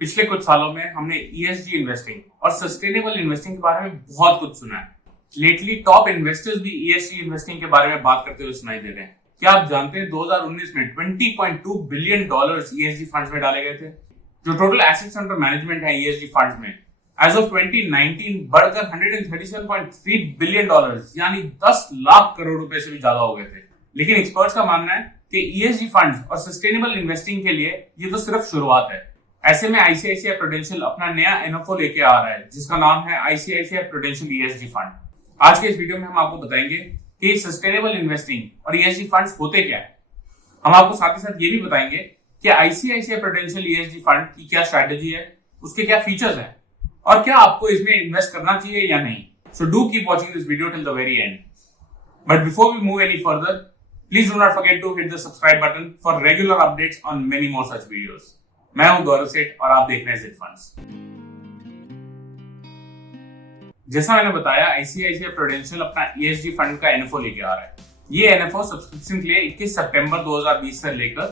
पिछले कुछ सालों में हमने ईएसजी इन्वेस्टिंग और सस्टेनेबल इन्वेस्टिंग के बारे में बहुत कुछ सुना है। लेटली टॉप इन्वेस्टर्स भी ईएसजी इन्वेस्टिंग के बारे में बात करते हुए सुनाई दे रहे हैं। क्या आप जानते हैं 2019 में $20.2 बिलियन ईएसजी फंड्स में डाले गए थे। जो टोटल एसेट्स अंडर मैनेजमेंट है ईएसजी फंड्स में एज ऑफ 2019 बढ़कर $137.3 बिलियन यानी 10 लाख करोड़ रुपए से भी ज्यादा हो गए थे। लेकिन एक्सपर्ट्स का मानना है कि ईएसजी फंड्स और सस्टेनेबल इन्वेस्टिंग के लिए ये तो सिर्फ शुरुआत है। ऐसे में आईसीआईसीआई प्रूडेंशियल अपना नया एनएफओ लेके आ रहा है जिसका नाम है आईसीआईसीआई प्रूडेंशियल ईएसजी फंड। आज के इस वीडियो में हम आपको बताएंगे कि सस्टेनेबल इन्वेस्टिंग और ईएसजी फंड्स होते क्या है। हम आपको साथ ही साथ ये भी बताएंगे कि आईसीआईसीआई प्रूडेंशियल ईएसजी फंड की क्या स्ट्रैटेजी है, उसके क्या फीचर्स हैं और क्या आपको इसमें इन्वेस्ट करना चाहिए या नहीं। So do keep watching this video till the very end. But before we move any further, please do not forget to hit the subscribe button for regular updates on many more such videos. मैं हूं गौरव सेठ और आप देख रहे हैं जिट funds. जैसा मैंने बताया, आईसीआईसीआई प्रूडेंशियल अपना ईएसजी फंड का एनएफओ लेके आ रहा है। ये एनएफओ सब्सक्रिप्शन के लिए 21 सितंबर 2020 से लेकर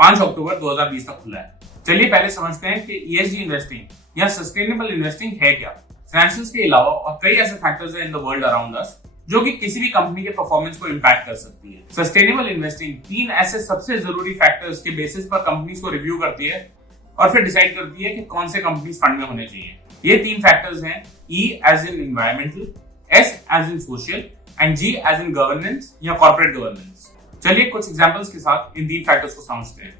5 अक्टूबर 2020 तक खुला है। चलिए पहले समझते हैं कि ईएसजी इन्वेस्टिंग या सस्टेनेबल इन्वेस्टिंग है क्या। फाइनेंशियल्स के अलावा और कई ऐसे फैक्टर्स हैं in the world around us जो कि किसी भी कंपनी के परफॉर्मेंस को इंपैक्ट कर सकती है। सस्टेनेबल इन्वेस्टिंग 3 ऐसे सबसे जरूरी फैक्टर्स के बेसिस पर कंपनीज को रिव्यू करती है और फिर डिसाइड करती है कि कौन से कंपनीज फंड में होने चाहिए। ये 3 फैक्टर्स हैं E as in environmental, S as in social and G as in governance या कॉर्पोरेट गवर्नेंस। चलिए कुछ एग्जांपल्स के साथ इन 3 फैक्टर्स को समझते हैं।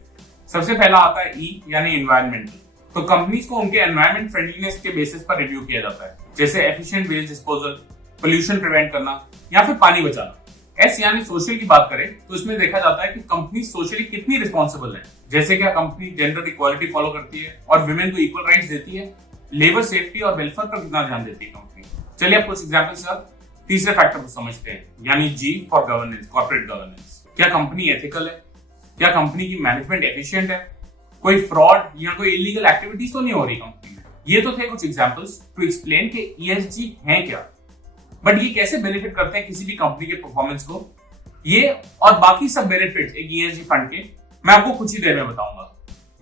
सबसे पहला आता है E यानी एनवायरमेंटल। तो कंपनीज को उनके एनवायरमेंट फ्रेंडलीनेस के बेसिस पर रिव्यू किया जाता है, जैसे efficient waste disposal, pollution prevent करना या फिर पानी बचाना। S यानी सोशल की बात करें तो इसमें देखा जाता है कि कंपनी सोशली कितनी रिस्पॉन्सिबल है, जैसे क्या कंपनी जेंडर इक्वालिटी फॉलो करती है और विमेन को इक्वल राइट्स देती है, लेबर सेफ्टी और वेलफेयर पर कितना ध्यान देती है कंपनी। चलिए अब कुछ एग्जांपल्स के साथ तीसरे फैक्टर को समझते हैं, यानी G for governance, corporate governance. क्या कंपनी एथिकल है? क्या कंपनी की मैनेजमेंट एफिशिएंट है? कोई फ्रॉड या कोई इलीगल एक्टिविटीज तो नहीं हो रही कंपनी में। ये तो थे कुछ एग्जांपल्स टू एक्सप्लेन कि ईएसजी है क्या, बट ये कैसे बेनिफिट करते हैं किसी भी कंपनी के परफॉर्मेंस को। ये और बाकी सब बेनिफिट्स एक ईएसजी फंड के मैं आपको कुछ ही देर में बताऊंगा।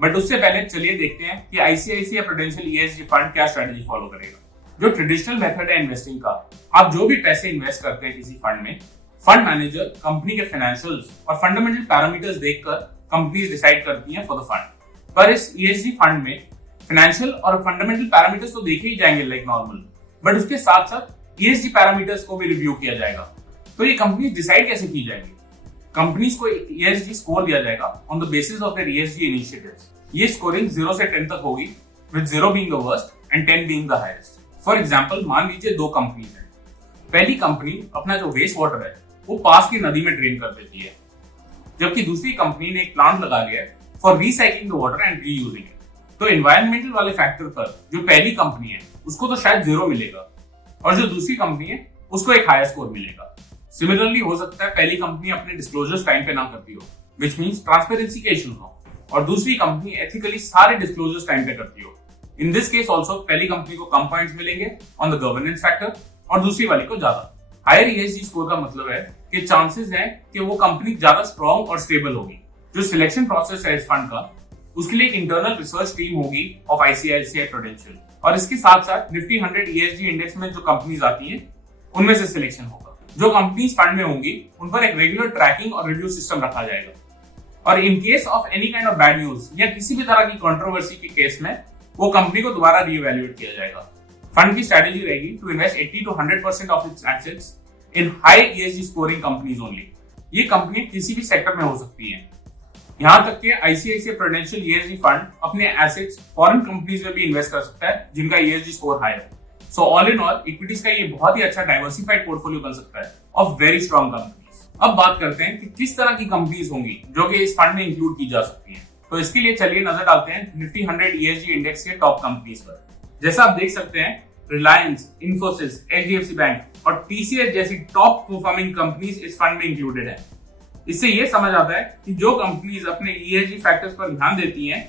बट उससे पहले चलिए देखते हैं कि आईसीआईसीआई प्रूडेंशियल ईएसजी फंड क्या स्ट्रेटजी फॉलो करेगा। जो ट्रेडिशनल मेथड है इन्वेस्टिंग का, आप जो भी पैसे इन्वेस्ट करते हैं किसी फंड में, फंड मैनेजर कंपनी के फाइनेंशियल्स और फंडामेंटल पैरामीटर्स देखकर कंपनीज डिसाइड करती हैं फॉर द फंड। पर इस ईएसजी फंड में फाइनेंशियल और फंडामेंटल पैरामीटर्स तो देखे ही जाएंगे लाइक नॉर्मल, बट उसके साथ साथ ईएसजी पैरामीटर्स को भी रिव्यू किया जाएगा। तो ये कंपनी डिसाइड कैसे की जाएगी? कंपनीज को एक ईएसजी स्कोर दिया जाएगा on the basis of their ESG initiatives. ये स्कोरिंग 0 से 10 तक होगी, with 0 being the worst and 10 being the highest. For example, मान लीजिए 2 कंपनीज हैं। पहली कंपनी अपना जो वेस्ट वाटर है वो पास की नदी में ड्रेन कर देती है, जबकि दूसरी कंपनी ने एक प्लांट लगा लिया है for recycling the water and reusing it. तो एनवायरमेंटल वाले फैक्टर पर जो पहली कंपनी है उसको तो शायद 0 मिलेगा और जो दूसरी कंपनी है उसको एक हायर स्कोर मिलेगा। सिमिलरली हो सकता है पहली कंपनी अपने डिस्क्लोजर्स टाइम पे ना करती हो, विच मींस ट्रांसपेरेंसी के इश्यूज हो, और दूसरी कंपनी एथिकली सारे डिस्क्लोजर्स टाइम पे करती हो। इन दिस केस ऑल्सो पहली कंपनी को कम पॉइंट्स मिलेंगे ऑन द गवर्नेंस फैक्टर और दूसरी वाली को ज्यादा। हायर ईएसजी स्कोर का मतलब है कि चांसेस है कि वो कंपनी ज्यादा स्ट्रॉन्ग और स्टेबल होगी। जो सिलेक्शन प्रोसेस है इस फंड का, उसके लिए एक इंटरनल रिसर्च टीम होगी ऑफ आईसीआईसीआई प्रूडेंशियल, और इसके साथ साथ निफ्टी 100 ईएसजी इंडेक्स में जो कंपनीज आती हैं उनमें से सिलेक्शन होगा। जो कंपनीज फंड में होंगी उन पर एक रेगुलर ट्रैकिंग और रिव्यू सिस्टम रखा जाएगा, और in case of any kind of bad news या किसी भी तरह की कंट्रोवर्सी के केस में वो कंपनी को दोबारा रीइवैल्यूएट किया जाएगा। फंड की स्ट्रेटजी रहेगी to invest 80 to 100% of its assets in high ESG scoring companies only. ये कंपनी किसी भी सेक्टर में हो सकती है। यहां तक कि आईसीआईसीआई प्रूडेंशियल ईएसजी फंड अपने एसेट्स फॉरेन कंपनीज में भी इन्वेस्ट कर सकता है जिनका ईएसजी स्कोर हाई है। So all in all equities का ये बहुत ही अच्छा डाइवर्सिफाइड पोर्टफोलियो बन सकता है ऑफ वेरी स्ट्रॉन्ग कंपनीज। अब बात करते हैं कि किस तरह की कंपनीज होंगी जो कि इस फंड में इंक्लूड की जा सकती हैं। तो इसके लिए चलिए नजर डालते हैं निफ्टी 100 ईएसजी इंडेक्स के टॉप कंपनीज पर। जैसा आप देख सकते हैं, रिलायंस, इन्फोसिस, एचडीएफसी बैंक और टीसीएस जैसी टॉप परफॉर्मिंग कंपनीज इस फंड में इंक्लूडेड है। इससे ये समझ आता है कि जो कंपनीज अपने ईएसजी फैक्टर्स पर ध्यान देती हैं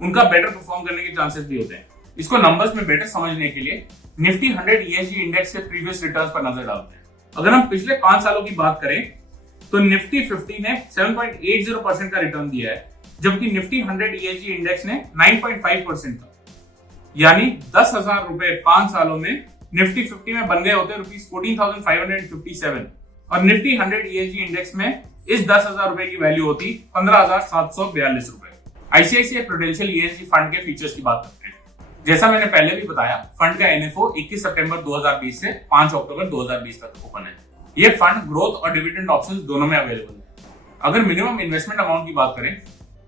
उनका बेटर परफॉर्म करने के चांसेस भी होते हैं। इसको नंबर्स में बेटर समझने के लिए निफ्टी 100 ईएसजी इंडेक्स के प्रीवियस रिटर्न्स पर नजर डालते हैं। अगर हम पिछले 5 सालों की बात करें तो निफ्टी 50 ने 7.80% का रिटर्न दिया है, जबकि निफ्टी 100 ईएसजी इंडेक्स ने 9.5% का। यानी 10,000 रुपए 5 सालों में निफ्टी 50 में बन गए होते रुपीज 14,557 और निफ्टी 100 ESG इंडेक्स में इस 10,000 रुपए की वैल्यू होती 15,742 रुपए। आईसीआईसीआई प्रूडेंशियल ESG फंड के फीचर्स की बात करते हैं। जैसा मैंने पहले भी बताया, फंड का एनएफओ 21 सितंबर 2020 से 5 अक्टूबर 2020 तक ओपन है। ये फंड ग्रोथ और डिविडेंड ऑप्शंस दोनों में अवेलेबल है। अगर मिनिमम इन्वेस्टमेंट अमाउंट की बात करें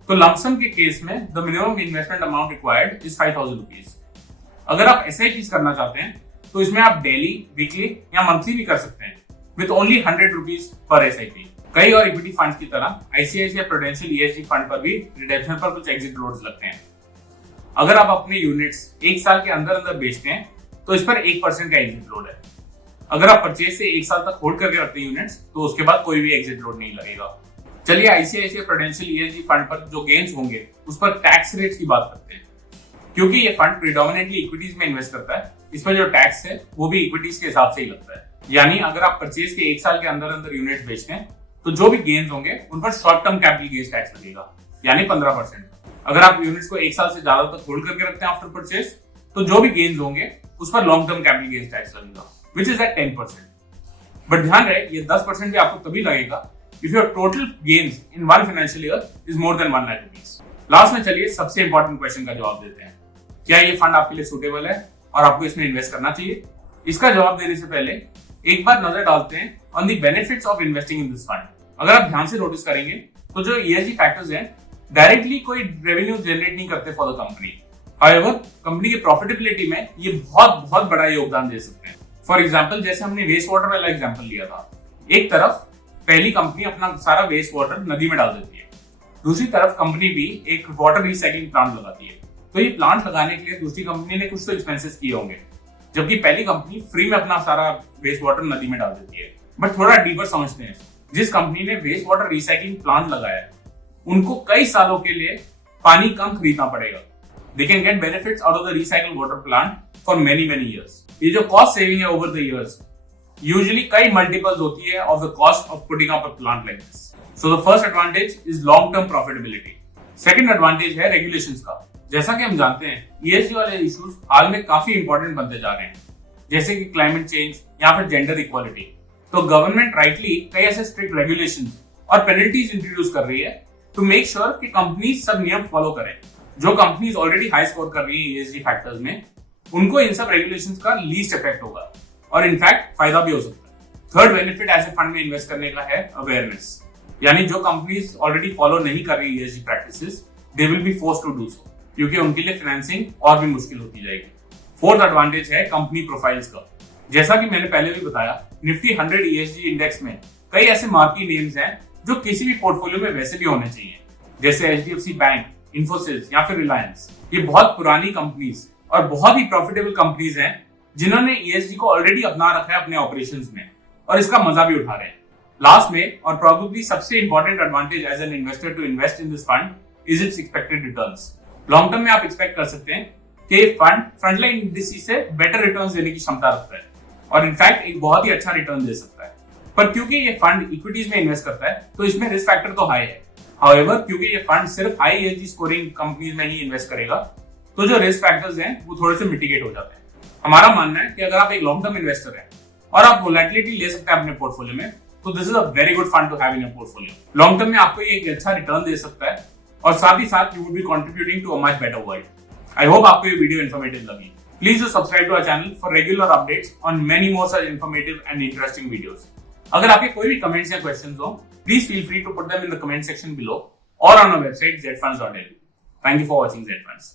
तो लमसम के केस में the minimum investment amount required is 5,000 rupees. अगर आप SIPs करना चाहते हैं तो इसमें आप डेली, वीकली या मंथली भी कर सकते हैं with only 100 rupees per SIP। कई और इक्विटी फंड्स की तरह आईसीआईसीआई प्रूडेंशियल ESG फंड पर भी रिडेम्पशन पर कुछ एग्जिट लोड्स लगते हैं। अगर आप अपने यूनिट्स 1 साल के अंदर अंदर बेचते हैं तो इस पर 1% का एग्जिट लोड है। अगर आप परचेज से 1 साल तक होल्ड करके रखते हैं यूनिट्स तो उसके बाद कोई भी एग्जिट लोड नहीं लगेगा। चलिए आईसीआईसीआई प्रूडेंशियल ESG फंड पर जो गेन्स होंगे उस पर टैक्स रेट्स की बात करते हैं। क्योंकि ये फंड प्रीडोमिनेटली इक्विटीज में इन्वेस्ट करता है, इसमें जो टैक्स है वो भी इक्विटीज के हिसाब से ही लगता है। यानी अगर आप परचेज के 1 साल के अंदर अंदर यूनिट्स बेचते हैं तो जो भी गेन्स होंगे उन पर short term capital gains tax लगेगा, यानी 15%। अगर आप यूनिट्स को 1 साल से ज्यादा तक होल्ड करके रखते हैं आफ्टर परचेज तो जो भी गेन्स होंगे उस पर long term capital gains tax लगेगा, विच इज एट 10%। बट ध्यान रहे, ये 10% भी आपको तभी लगेगा if your total gains in one financial year is more than 1 lakh rupees। Last में चलिए सबसे इंपॉर्टेंट क्वेश्चन का जवाब देते हैं, क्या ये फंड आपके लिए सुटेबल है और आपको इसमें इन्वेस्ट करना चाहिए? इसका जवाब देने से पहले एक बार नजर डालते हैं on the benefits of investing in this fund. अगर आप ध्यान से नोटिस करेंगे तो जो ESG फैक्टर्स हैं डायरेक्टली कोई रेवेन्यू जनरेट नहीं करते for the company, however company की प्रॉफिटेबिलिटी में ये बहुत बड़ा योगदान दे सकते हैं। फॉर एग्जांपल, जैसे हमने वेस्ट वाटर वाला एग्जांपल लिया था, एक तरफ पहली कंपनी अपना सारा वेस्ट वाटर नदी में डाल देती है, दूसरी तरफ कंपनी भी एक वाटर रिसाइकलिंग प्लांट लगाती है। तो ये प्लांट लगाने के लिए दूसरी कंपनी ने कुछ तो एक्सपेंसेस किए होंगे, जबकि पहली कंपनी फ्री में अपना सारा वेस्ट वाटर नदी में डाल देती है। बट थोड़ा डीपर समझते हैं, जिस कंपनी ने वेस्ट वाटर रिसाइकलिंग प्लांट लगाया है उनको कई सालों के लिए पानी कम खरीदना पड़ेगा। They can get benefits out of the recycle water plant for many years. ये जो कॉस्ट सेविंग है ओवर द इयर्स यूजुअली कई मल्टीपल्स होती है of the cost of putting up a plant like this. So the first advantage is long term profitability. Second advantage है regulations का। जैसा कि हम जानते हैं ESG वाले इश्यूज हाल में काफी इंपॉर्टेंट बनते जा रहे हैं, जैसे कि क्लाइमेट चेंज या फिर जेंडर इक्वालिटी। तो गवर्नमेंट राइटली कई ऐसे स्ट्रिक्ट रेगुलेशंस और पेनल्टीज इंट्रोड्यूस कर रही है टू मेक श्योर कि कंपनीज सब नियम फॉलो करें। जो कंपनीज ऑलरेडी हाई स्कोर कर रही है ESG फैक्टर्स में, उनको इन सब रेगुलेशंस का लीस्ट इफेक्ट होगा और इनफैक्ट फायदा भी हो सकता है। थर्ड बेनिफिट ऐसे फंड में इन्वेस्ट करने का है अवेयरनेस, यानी जो कंपनीज ऑलरेडी फॉलो नहीं कर रही ESG practices, they will be forced to do so, क्योंकि उनके लिए फाइनेंसिंग और भी मुश्किल होती जाएगी। फोर्थ एडवांटेज है कंपनी प्रोफाइल्स का। जैसा कि मैंने पहले भी बताया, निफ्टी 100 ESG इंडेक्स में कई ऐसे मार्की नेम्स हैं जो किसी भी पोर्टफोलियो में वैसे भी होने चाहिए, जैसे HDFC बैंक, इन्फोसिस या फिर रिलायंस। ये बहुत पुरानी कंपनीज और बहुत ही प्रॉफिटेबल कंपनीज हैं जिन्होंने ESG को ऑलरेडी अपना रखा है अपने ऑपरेशंस में और इसका मजा भी उठा रहे हैं। लास्ट में और प्रोबेबली सबसे important advantage as an investor to invest in this fund is its expected returns. Long term में आप एक्सपेक्ट कर सकते हैं कि फंड फ्रंटलाइन इंडिसेस से बेटर रिटर्न्स देने की क्षमता रखता है और इनफैक्ट एक बहुत ही अच्छा रिटर्न दे सकता है। पर क्योंकि ये फंड इक्विटीज में इन्वेस्ट करता है तो इसमें रिस्क फैक्टर तो हाई है। हाउएवर क्योंकि ये फंड सिर्फ हाई ESG स्कोरिंग कंपनीज में ही इन्वेस्ट करेगा तो जो रिस्क फैक्टर्स हैं वो थोड़े से मिटिगेट हो जाते हैं। हमारा मानना है कि अगर आप एक लॉन्ग टर्म इन्वेस्टर हैं और आप वोलेटिलिटी ले सकते हैं अपने पोर्टफोलियो में, तो this is a very good fund to have in your portfolio. Long term में आपको ये एक अच्छा रिटर्न दे सकता है और साथ ही साथ you would be contributing to a much better world. I hope आपको ये वीडियो इन्फॉर्मेटिव लगी। Please do subscribe to our channel for regular updates on many more such informative and interesting videos. अगर आपके कोई भी कमेंट्स या questions हो, please feel free to put them in the comment section below और on our website zfunds.in। Thank you for watching Z Funds।